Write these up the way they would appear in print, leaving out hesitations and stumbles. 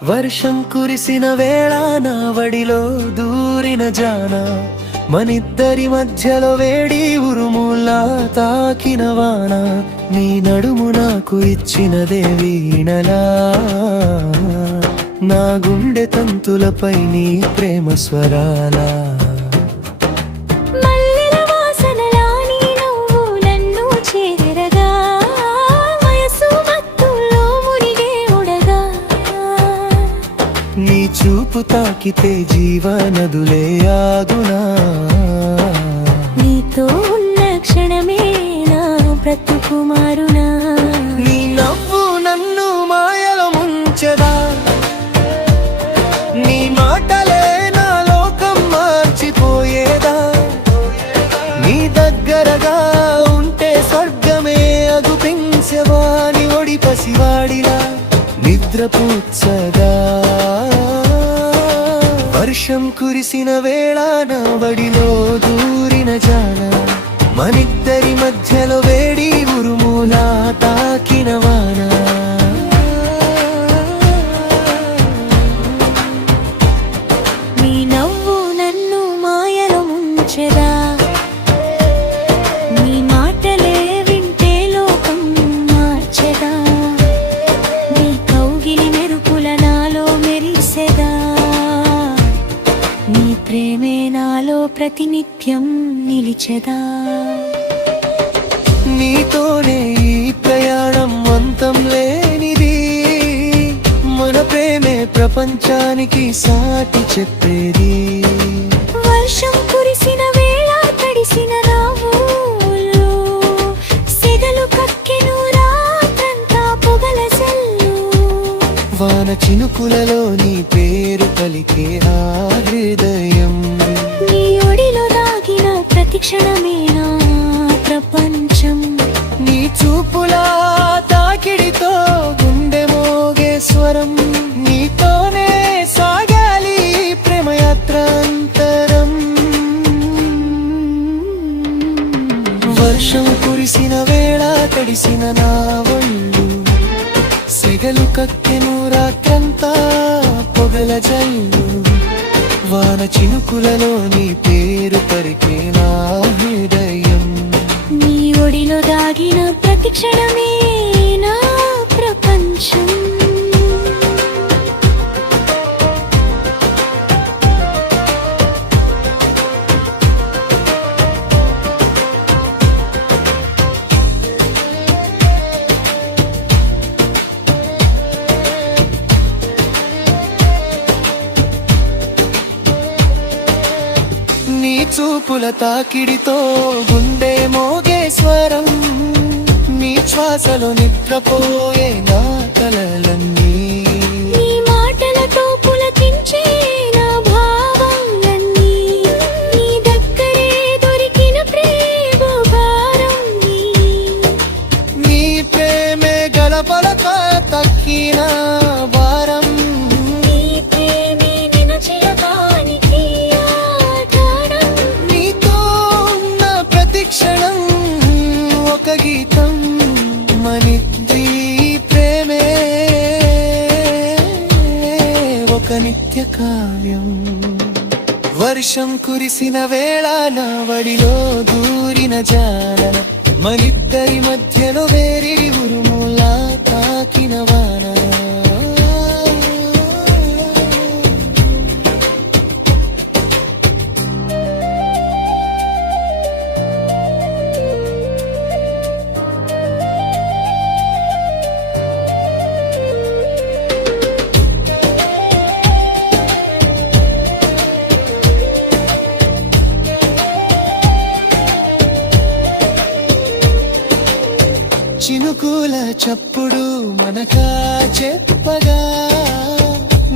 వర్షం కురిసిన వేళ నా వడిలో దూరిన జాన మనిద్దరి మధ్యలో వేడి ఉరుములా తాకిన వాన నీ నడుము నాకు ఇచ్చినదే వీణలా నా గుండె తంతులపై నీ ప్రేమ స్వరాలా నీ చూపు తాకితే జీవనదులే ఆగునా నీతో ఉన్న క్షణమే నా బ్రతుకు మారునా నీ నవ్వు నన్ను మాయలో ముంచెదా నీ మాటలే నా లోకం మార్చిపోయేదా నీ దగ్గరగా ఉంటే స్వర్గమే అగుపించవాని ఒడి పసివాడిలా నిద్రపుచ్చగా వర్షం కురిసిన వేళ నా వడిలో దూరిన జాన మనిద్దరి మధ్యలో వేడి ఉరుములా తాకిన వాన నీ నవ్వు నన్ను మాయలో ముంచెదా నీ మాటలే వింటే లోకం మార్చెదా నీ కౌగిలి మెరుపుల నాలో మెరిసెదా నీ ప్రేమే నాలో ప్రతినిత్యం నిలిచెదా నీతోనే ఈ ప్రయాణం అంతం లేనిది మన ప్రేమే ప్రపంచానికి సాటి చెప్పేది వర్షం కురిసిన వేళ తడిసిన రావులు సెగలు కక్కెను రాత్రంతా పొగల జల్లు వాన చినుకులలో నీ పేరు పలికే ఆ హృదయం నీ ఒడిలో దాగిన ప్రతి క్షణమే నా ప్రపంచం నీ చూపులా తాకిడితో గుండె మోగే స్వరం నీతోనే సాగాలి ప్రేమయాత్రాంతరం వర్షం కురిసిన వేళ తడిసిన నా ఒళ్ళు సెగలు కక్కెను రాత్రంతా పొగల జల్లు వాన చినుకులలో నీ పేరు పరికే నా హృదయం నీ ఒడిలో దాగిన ప్రతి క్షణమే నా ప్రపంచం నీ చూపుల తాకిడితో గుండె మోగే స్వరం నీ శ్వాసలో నిద్రపోయే నా కలలన్నీ నీ మాటలతో పులకించే నా భావాలన్నీ నీ దగ్గరే దొరికిన ప్రేమ భారం నీ ప్రేమే గలపలక తక్కిన భారం నీ ప్రేమే నినచిలకానికి ఆధారం నీతో ఉన్న ప్రతి క్షణం ఒక గీతం మనిద్దరి ప్రేమే ఒక నిత్య కావ్యం వర్షం కురిసిన వేళ నా వడిలో దూరిన జాన మనిద్దరి మధ్యలో వేరి ఉరుములా తాకిన వాన చినుకుల చప్పుడు మనకా చెప్పగా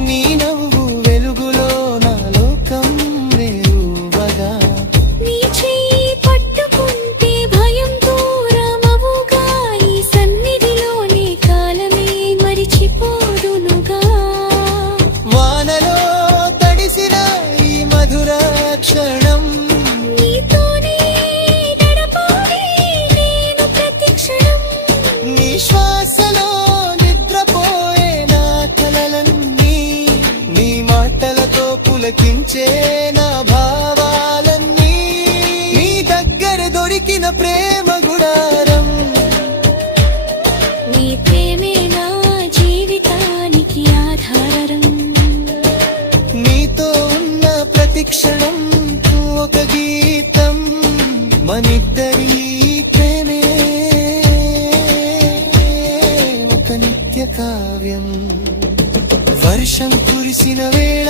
నీ నవ్వు వెలుగులో నా లోకం వేరువగా నీ చెయ్యి పట్టుకుంటే భయం దూరమవుగా ఈ సన్నిధిలోని కాలమే మరిచిపోదునుగా వానలో తడిసిన ఈ మధుర క్షణం నీతోనే గడపాలి నేను ప్రతి క్షణం నీ శ్వాసలో నిద్రపోయే నా కల కావ్యం వర్షం కురిసిన వేళ